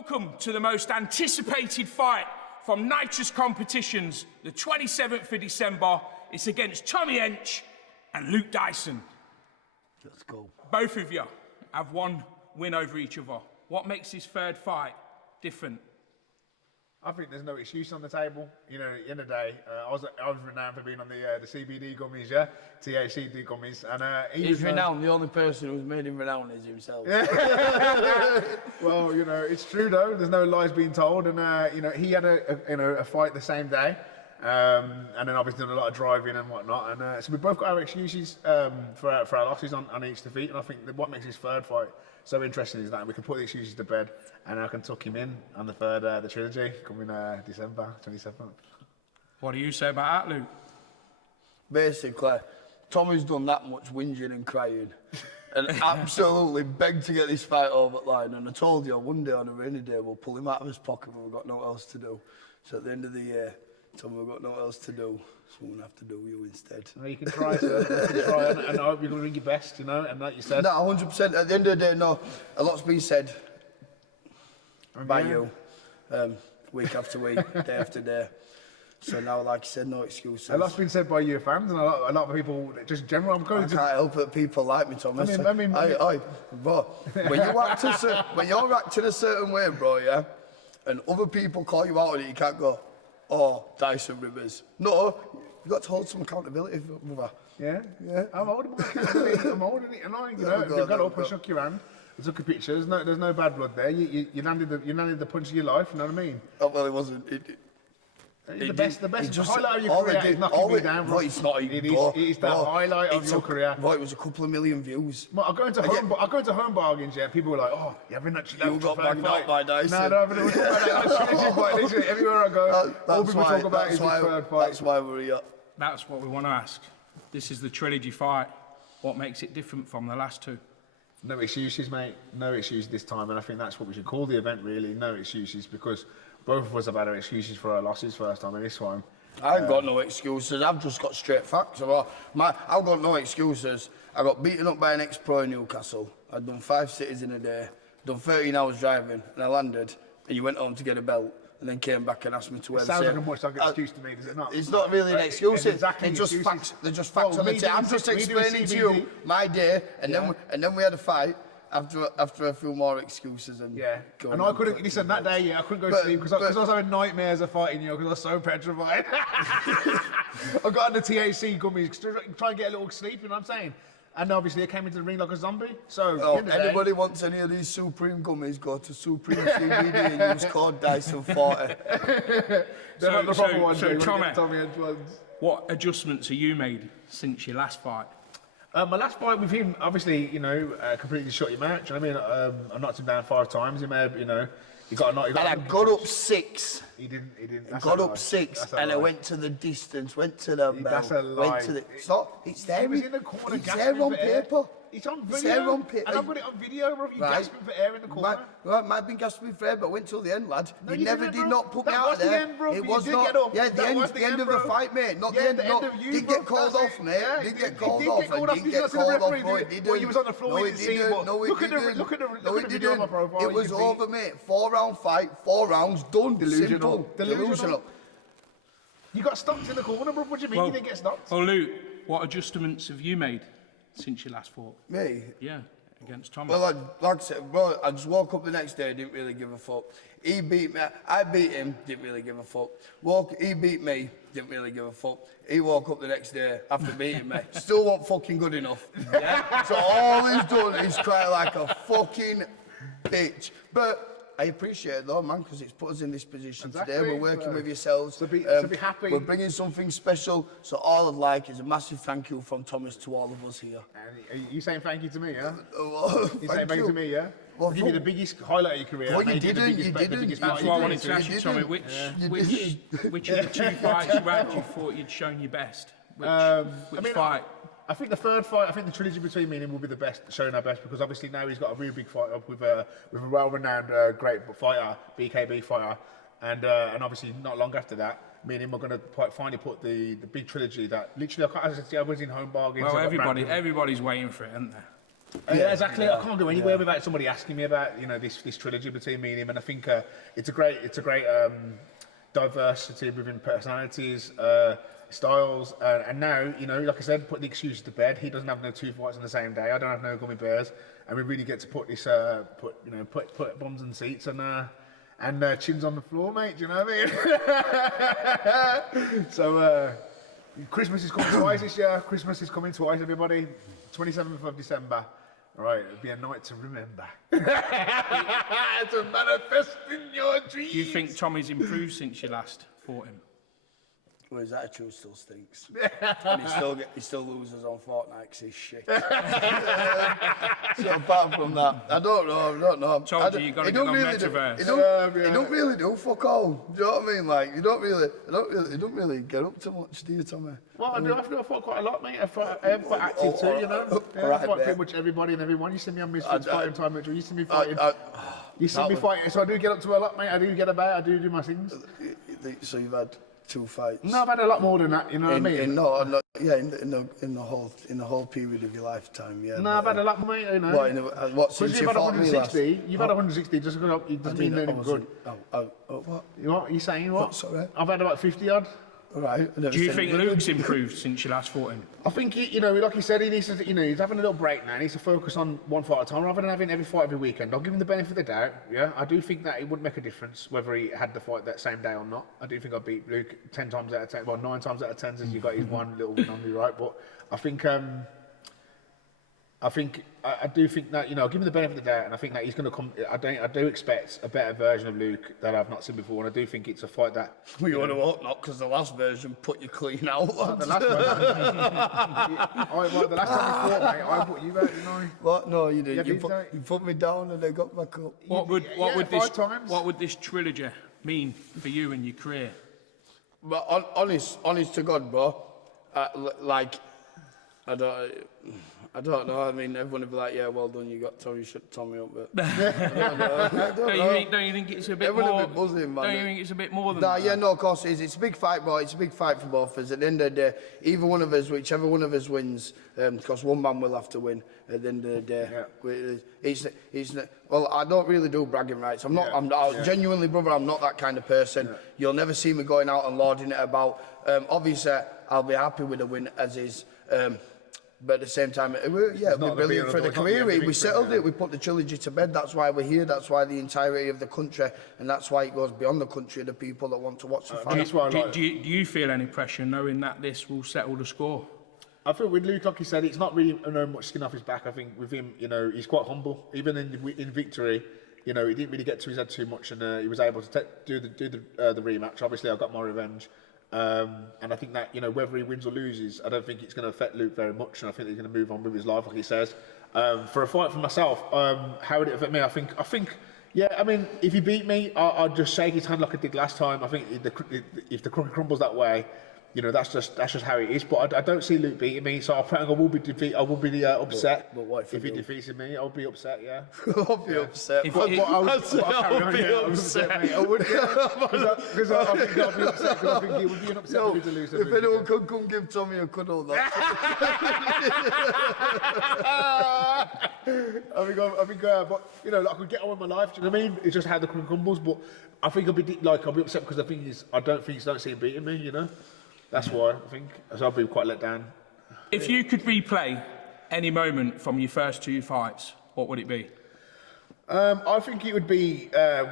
Welcome to the most anticipated fight from Nitrous Competitions, the 27th of December. It's against Tommy Hench and Luke Dyson. Let's go. Both of you have one win over each other. What makes this third fight different? I think there's no excuse on the table. You know, at the end of the day, I was renowned for being on the CBD gummies, yeah? THC gummies. And he's renowned. The only person who's made him renowned is himself. Well, you know, it's true though. There's no lies being told. And, you know, he had a fight the same day. And then obviously done a lot of driving and whatnot. And so we both got our excuses for our losses on each defeat. And I think that what makes this third fight so interesting is that we can put the excuses to bed and I can tuck him in on the third, the trilogy coming December 27th. What do you say about that, Luke? Basically, Tommy's done that much whinging and crying and absolutely begged to get this fight over the line. And I told you, one day on a rainy day, we'll pull him out of his pocket when we've got nothing else to do. So at the end of the year, Tommy, we've got nothing else to do, so we're going to have to do you instead. No, you can try, sir. You can try, and I hope you're going to bring your best, you know, and like you said. No, 100%. At the end of the day, no, a lot's been said by you, week after week, day after day. So now, like you said, no excuses. A lot's been said by your fans and a lot of people, just in general. I can't help it. People like me, Thomas. Bro, when you're acting a certain way, bro, yeah, and other people call you out on it, you can't go, oh, Dyson Rivers. No, you've got to hold some accountability, brother. Yeah. I'm holding my accountability. I'm holding it, and you know, they got up and shook your hand. They took a picture. There's no bad blood there. You landed the punch of your life. You know what I mean? Oh well, it wasn't. The best highlight of your career is knocking me down. Bro, it's not even. It's the highlight of your career. Bro, it was a couple of million views. I go into home bargains, yeah. People were like, "Oh, you haven't actually." You got bagged out by Dyson. No, I haven't. Listen, everywhere I go, all people talk about is his third fight. That's why we're here. That's what we want to ask. This is the trilogy fight. What makes it different from the last two? No excuses, mate. No excuses this time, and I think that's what we should call the event, really. No excuses, because both of us have had our excuses for our losses first time, and this one. I ain't got no excuses. I've just got straight facts. I've got no excuses. I got beaten up by an ex-pro in Newcastle. I'd done 5 cities in a day, done 13 hours driving, and I landed, and you went home to get a belt, and then came back and asked me to wear the same. Sounds like a much like an excuse to me, does it not? It's not really an excuse. Exactly It's just facts. They're just facts on the table. I'm just explaining to you my day, and then we had a fight. After a few more excuses and and I couldn't listen that day. I couldn't go to sleep because I was having nightmares of fighting you because I was so petrified. I got on the THC gummies to try and get a little sleep. You know what I'm saying? And obviously I came into the ring like a zombie. So anybody wants any of these Supreme gummies, go to Supreme CBD and use code Dyson40. They're not the proper ones. So Tommy, what adjustments have you made since your last fight? My last fight with him, obviously, you know, completely shot your match. I mean, I knocked him down 5 times. He may have, you know, he got a knock. And I got up 6. He didn't. I got up 6, and I went to the distance, went to the bell. That's a lie. Went to the. It's there. He was in the corner. It's there on paper. It's on video. It's there on paper. And I've got it on video of you gasping for air in the corner. Might have been gasping for air, but went till the end, lad. No, you never did not put me out there. The end, bro. It was not. Yeah, the end of the fight, mate. Not the end. Did get called off, mate. Did get called off. Did get called off, bro. It didn't. He was on the floor. He didn't see him. Look at the video on my profile. It was over, mate. 4-round fight, 4 rounds, done. Delusional. Delusional. You got stopped in the corner, bro. What do you mean you didn't get stopped? Oh, Luke, what adjustments have you made since you last fought? Me? Yeah, against Tommy. Well, like I said, bro, I just woke up the next day, didn't really give a fuck. He beat me, I beat him, didn't really give a fuck. He beat me, didn't really give a fuck. He woke up the next day after beating me, still wasn't fucking good enough. Yeah? So all he's done is cry like a fucking bitch. But I appreciate it though, man, because it's put us in this position today. We're working with yourselves. So be happy. We're bringing something special. So all I'd like is a massive thank you from Thomas to all of us here. And you saying thank you to me, yeah? You saying thank you to me, yeah? Well, give you the biggest highlight of your career. Well, you didn't. That's why I wanted to ask you, Tommy, which of the 2 fights you had you thought you'd shown your best? Which fight? I think the third fight, I think the trilogy between me and him will be the best, showing our best, because obviously now he's got a really big fight up with a well-renowned great fighter, BKB fighter, and obviously not long after that, me and him are going to finally put the big trilogy that literally I was in home bargains. Well, everybody's waiting for it, isn't there? Yeah, exactly. I can't go anywhere without somebody asking me about this trilogy between me and him, and I think it's a great diversity within personalities, styles, and now like I said, put the excuses to bed. He doesn't have no 2 fights on the same day. I don't have no gummy bears, and we really get to put this put bums in seats and chins on the floor, mate. Do you know what I mean? So Christmas is coming twice this year. Christmas is coming twice, everybody. 27th of December. All right, it'll be a night to remember. To manifest in your dreams. Do you think Tommy's improved since you last fought him? Well, his attitude still stinks. And he still loses on Fortnite because he's shit. So apart from that, I don't know. Told you got to get on Metaverse. He don't really do fuck all. Do you know what I mean? Like, you don't really get up too much, do you, Tommy? Well, I do. I fought quite a lot, mate. I'm quite active too, I fight pretty much everybody and everyone. You see me on Misfits fighting time, Mitchell. You see me fighting. You see me fighting. So I do get up to a lot, mate. I do get about. I do my things. So you've had 2 fights? No, I've had a lot more than that. You know what I mean? In the whole period of your lifetime, yeah. No, I've had a lot more, you know. What since you fought me last? You've had 160 just because it doesn't mean anything good. What? What are you saying? What? Sorry. I've had about 50 odd. All right. Do you think Luke's improved since you last fought him? I think like he said, he needs to, he's having a little break now. He needs to focus on one fight at a time rather than having every fight every weekend. I'll give him the benefit of the doubt. Yeah, I do think that it wouldn't make a difference whether he had the fight that same day or not. I do think I'd beat Luke 10 times out of 10, well 9 times out of 10 since you got his one little win on me, right? But I do think that I'll give him the benefit of the doubt, and I think that he's going to come. I do expect a better version of Luke that I've not seen before, and I do think it's a fight that. We ought to hope not, because the last version put you clean out. The last version. The last time we fought, mate, I put you out, didn't I? What? No, you didn't. Yeah, You put me down, and I got back up. What would this trilogy mean for you and your career? But honest to God, bro. I don't know. I mean, everyone would be like, "Yeah, well done. You got Tommy. Shut Tommy up." But don't you think it's a bit everyone more? would be buzzing, man. Don't you think it's a bit more than that? Yeah, no, of course it is. It's a big fight, boy. It's a big fight for both of us. At the end of the day, either one of us, whichever one of us wins, because one man will have to win at the end of the day. Yeah. Well, I don't really do bragging rights. I'm not. Genuinely, brother, I'm not that kind of person. Yeah. You'll never see me going out and lauding it about. Obviously, I'll be happy with a win as is. But at the same time, we're brilliant for the career. We settled it. We put the trilogy to bed. That's why we're here. That's why the entirety of the country, and that's why it goes beyond the country, the people that want to watch the fight. Do you feel any pressure knowing that this will settle the score? I feel with Luke, like he said, it's not really much skin off his back. I think with him, he's quite humble. Even in victory, he didn't really get to his head too much, and he was able to do the rematch. Obviously, I got my revenge. And I think that whether he wins or loses, I don't think it's going to affect Luke very much, and I think he's going to move on with his life, like he says. For a fight for myself, how would it affect me? I think, yeah. I mean, if he beat me, I'd just shake his hand like I did last time. I think if the cookie crumbles that way, that's just how it is. But I don't see Luke beating me, so I will be upset. But what if he defeats me? I'll be upset. Yeah, I'll be upset. I'll be upset. I would, because I think I'll be upset. Because I think it would be an upset for me to lose. If anyone could come give Tommy a cuddle, that. I think, but I could get on with my life. Do you know what I mean? It's just how the cookie crumbles. But I think I'll be upset because I don't see him beating me. That's why I think. So I'll be quite let down. If you could replay any moment from your first 2 fights, what would it be? I think it would be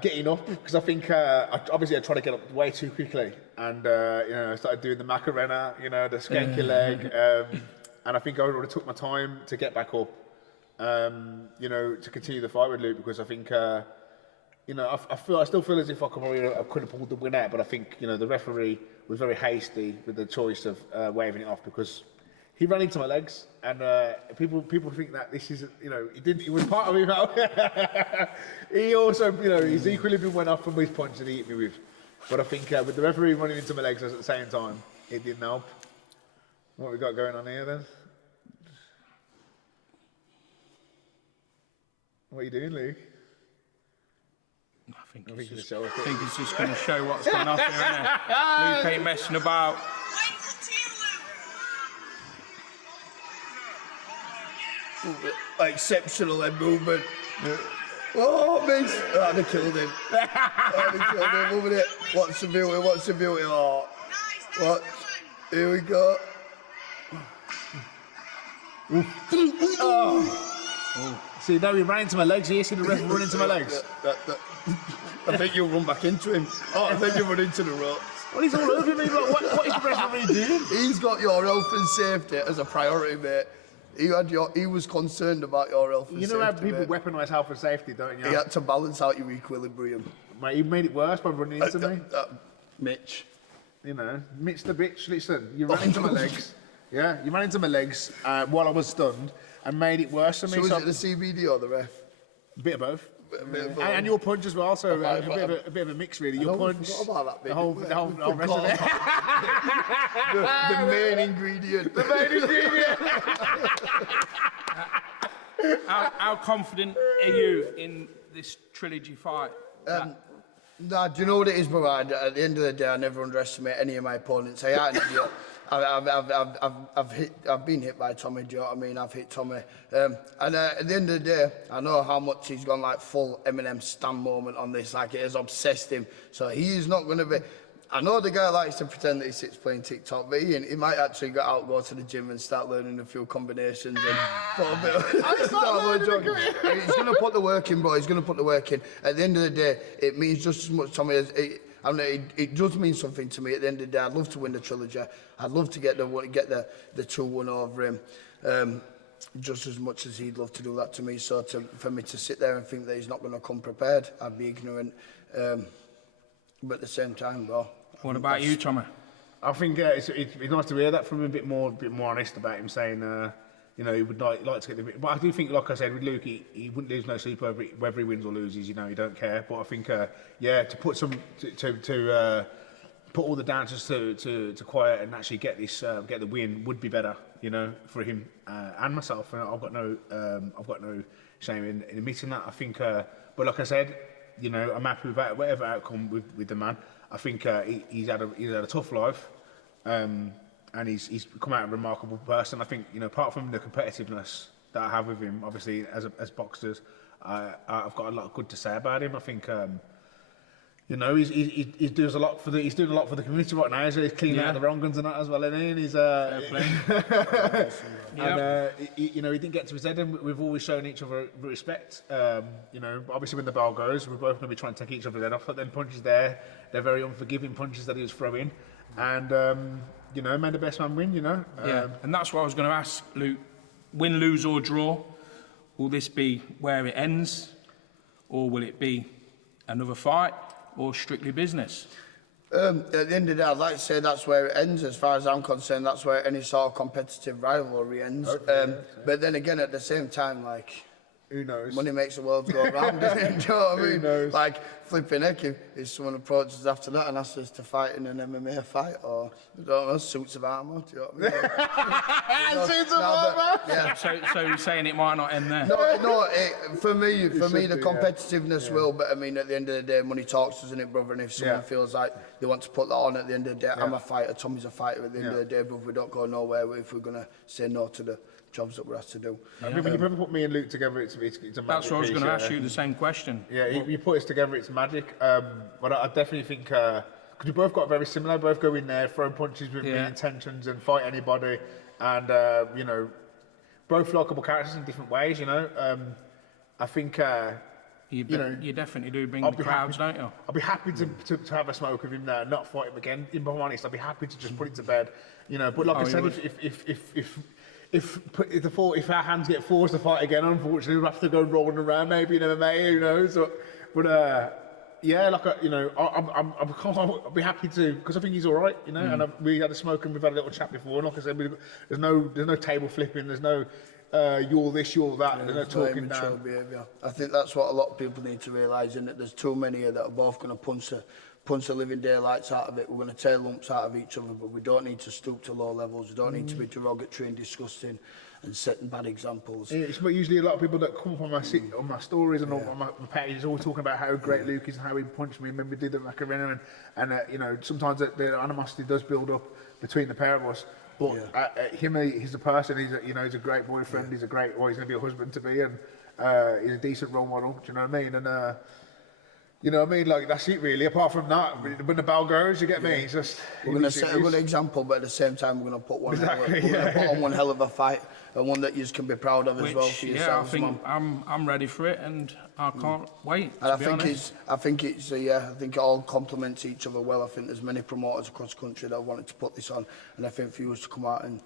getting up, because I think obviously I tried to get up way too quickly, and I started doing the Macarena, the skanky leg, and I think I would have took my time to get back up, to continue the fight with Luke, because I think. I still feel as if I could have pulled the win out, but I think the referee was very hasty with the choice of waving it off, because he ran into my legs, and people think that this is he was part of him. He also his equilibrium went off from his punch that he hit me with, but I think with the referee running into my legs at the same time, it didn't help. What we got going on here then? What are you doing, Luke? I think it's just going to show what's going on here, isn't it? Luke ain't messing about. exceptional head movement. Oh, miss! Oh, they killed him. Oh, they killed him. Loving it. What's the beauty? What's the beauty? Oh, what? Here we go. See, now he ran into my legs. You see the ref run into my legs. I think you'll run back into him. Oh, I think you'll run into the ropes. Well, he's all over me. Like, what is the referee doing? He's got your health and safety as a priority, mate. He was concerned about your health and safety. You know how people mate. weaponise health and safety, don't you? He had to balance out your equilibrium. Mate, he made it worse by running into me. Mitch. You know, Mitch the bitch. Listen, you ran into my legs. Yeah, you ran into my legs while I was stunned and made it worse for me. So was it the CBD or the ref? A bit of both. Bit of both. And your punch as well, so a bit of a mix really. Your punch, about that bit. the whole rest of it. the main ingredient. The main ingredient. How confident are you in this trilogy fight? Nah, do you know what it is, brother? At the end of the day, I never underestimate any of my opponents. I ain't an idiot. I've been hit by Tommy, do you know what I mean? I've hit Tommy. And at the end of the day, I know how much he's gone like full Eminem Stan moment on this, like it has obsessed him. So he is not going to be... I know the guy likes to pretend that he sits playing TikTok, but he might actually go to the gym and start learning a few combinations and put a bit of... He's going to put the work in, bro. He's going to put the work in. At the end of the day, it means just as much, Tommy, as... it does mean something to me. At the end of the day, I'd love to win the trilogy. I'd love to get the 2-1 over him, just as much as he'd love to do that to me. So for me to sit there and think that he's not going to come prepared, I'd be ignorant. But at the same time, bro. What about you, Tommy? I think it's nice to hear that from him, a bit more honest about him, saying you know, he would like to get the... But I do think, like I said, with Luke, he wouldn't lose no sleep over whether he wins or loses, you know, he don't care. But I think, yeah, to put some... to put all the dancers to quiet and actually get this get the win would be better, you know, for him and myself. And I've got no shame in admitting that. I think, but like I said, you know, I'm happy with whatever outcome with the man. I think he's had a tough life, and he's come out a remarkable person. I think, you know, apart from the competitiveness that I have with him, obviously as boxers, I've got a lot good to say about him. I think, you know, he does a lot for he's doing a lot for the community right now. He's cleaning out the wrong guns and that as well, isn't he? And he's you know, he didn't get to his head, and we've always shown each other respect. You know, obviously when the bell goes, we're both going to be trying to take each other's head off. But then punches they're very unforgiving punches that he was throwing, and you know, made the best man win. You know, and that's what I was going to ask, Luke. Win, lose or draw, will this be where it ends, or will it be another fight, or strictly business? At the end of the day, I'd like to say that's where it ends. As far as I'm concerned, that's where any sort of competitive rivalry ends. But then again, at the same time, like, who knows? Money makes the world go round, doesn't it? Do you know what I mean? Who knows? Like, flipping heck, if someone approaches after that and asks us to fight in an MMA fight, or, I don't know, suits of armour, do you know what I mean? Suits of armour? Yeah. So you're saying it might not end there? No, for me, the competitiveness will, but I mean, at the end of the day, money talks, doesn't it, brother? And if someone feels like they want to put that on at the end of the day, I'm a fighter, Tommy's a fighter at the end of the day, brother. We don't go nowhere if we're going to say no to the jobs that we're asked to do. When you put me and Luke together, it's a magic. That's what I was going to ask you, the same question. Yeah, you put us together, it's magic. But I definitely think, because we both got very similar, both go in there, throw punches with the intentions and fight anybody, and you know, both likable characters in different ways. You know, I think you definitely do bring the crowds, don't you? I'll be happy to have a smoke with him now, not fight him again. In all honest, I'll be happy to just put it to bed. You know, but like I said, if our hands get forced to fight again, unfortunately, we'll have to go rolling around maybe in MMA, who knows? But yeah, like you know, I'll be happy to, because I think he's all right, you know. And we had a smoke and we've had a little chat before. And like I said, there's no table flipping, there's no you're this, you're that, there's no talking down. Behaviour. I think that's what a lot of people need to realise, in that there's too many that are both going to punch the living daylights out of it. We're going to tear lumps out of each other, but we don't need to stoop to low levels. We don't need to be derogatory and disgusting and setting bad examples. It's usually a lot of people that come up on my stories and on my pages always talking about how great Luke is and how he punched me when we did the Macarena, and you know, sometimes the animosity does build up between the pair of us. But he's a person. He's he's a great boyfriend. He's a great. Well, he's going to be a husband to be, and he's a decent role model. Do you know what I mean? And you know what I mean? Like, that's it really. Apart from that, when the bell goes, you get me. It's just we're going to set a good example, but at the same time, we're going to put one. We're going to put on one hell of a fight, and one that you can be proud of as well for yourselves. I think I'm ready for it, and I can't wait. And I think it all complements each other well. I think there's many promoters across the country that wanted to put this on, and I think for you to come out and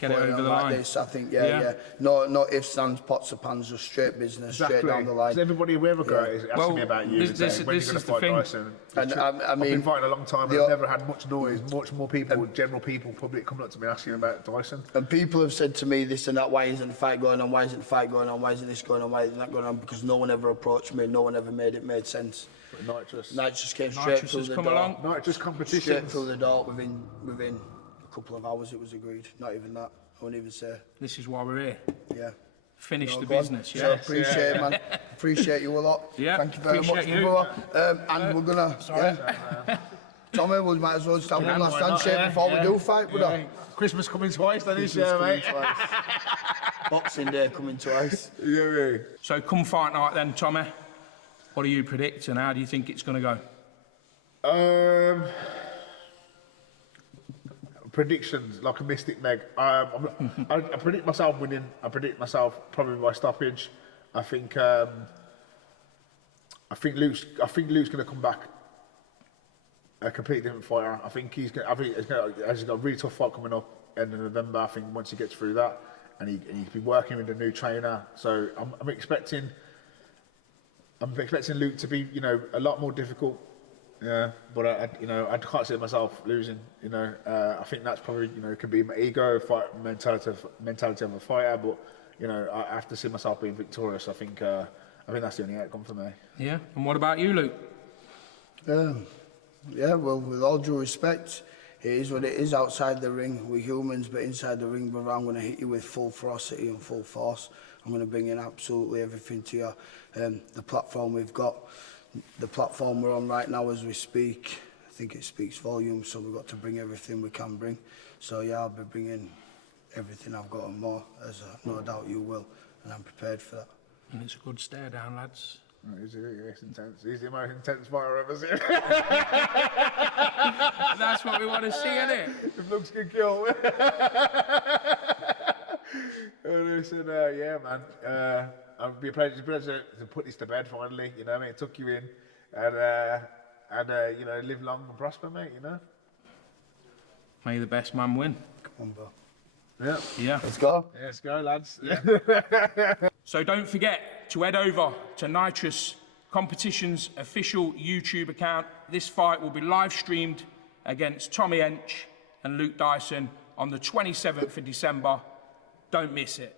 get it over the line. This, I think, no ifs, ands, pots or pans, just straight business, straight down the line. Everybody we ever go is asking me about you. This is the thing. Dyson. And I mean, I've been fighting a long time, and I've never had much noise, much more people, general people, public coming up to me asking about Dyson. And people have said to me this and that, why isn't the fight going on, why isn't the fight going on, why isn't this going on, why isn't that going on, because no one ever approached me, no one ever made sense. Nitrous came straight through the door. Nitrous Competitions. Straight through the door within a couple of hours it was agreed, not even that. I wouldn't even say. This is why we're here. Yeah. Finish the business. So appreciate it, man. Appreciate you a lot. Yeah. Thank you very much, brother. And we're gonna. Tommy, we might as well just have one last handshake before we do fight, brother. Christmas coming twice, then is mate. Boxing Day coming twice. Yeah. So come fight night then, Tommy. What do you predict, and how do you think it's going to go? Predictions like a Mystic Meg. I predict myself winning. I predict myself probably by stoppage. I think Luke's going to come back a completely different fighter. I think he's got a really tough fight coming up end of November. I think once he gets through that, and he's been working with a new trainer, so I'm expecting Luke to be a lot more difficult. Yeah, but I can't see myself losing. I think that's probably could be my ego, mentality of a fighter. But I have to see myself being victorious. I think that's the only outcome for me. Yeah, and what about you, Luke? Yeah, well, with all due respect, it is what it is outside the ring. We're humans, but inside the ring, brother, I'm going to hit you with full ferocity and full force. I'm going to bring in absolutely everything to you. The platform we've got. The platform we're on right now as we speak, I think it speaks volumes, so we've got to bring everything we can bring. So yeah, I'll be bringing everything I've got and more, as no doubt you will, and I'm prepared for that. And it's a good stare down, lads. It's intense. He's the most intense fighter I've ever seen. That's what we want to see, isn't it? If looks can kill. Listen, yeah, man. It'd be a pleasure to put this to bed finally. You know what I mean? Took you in, and live long and prosper, mate. May the best man win. Come on, bro. Yeah. Let's go. Yeah, let's go, lads. So don't forget to head over to Nitrous Competitions official YouTube account. This fight will be live streamed against Tommy Hench and Luke Dyson on the 27th of December. Don't miss it.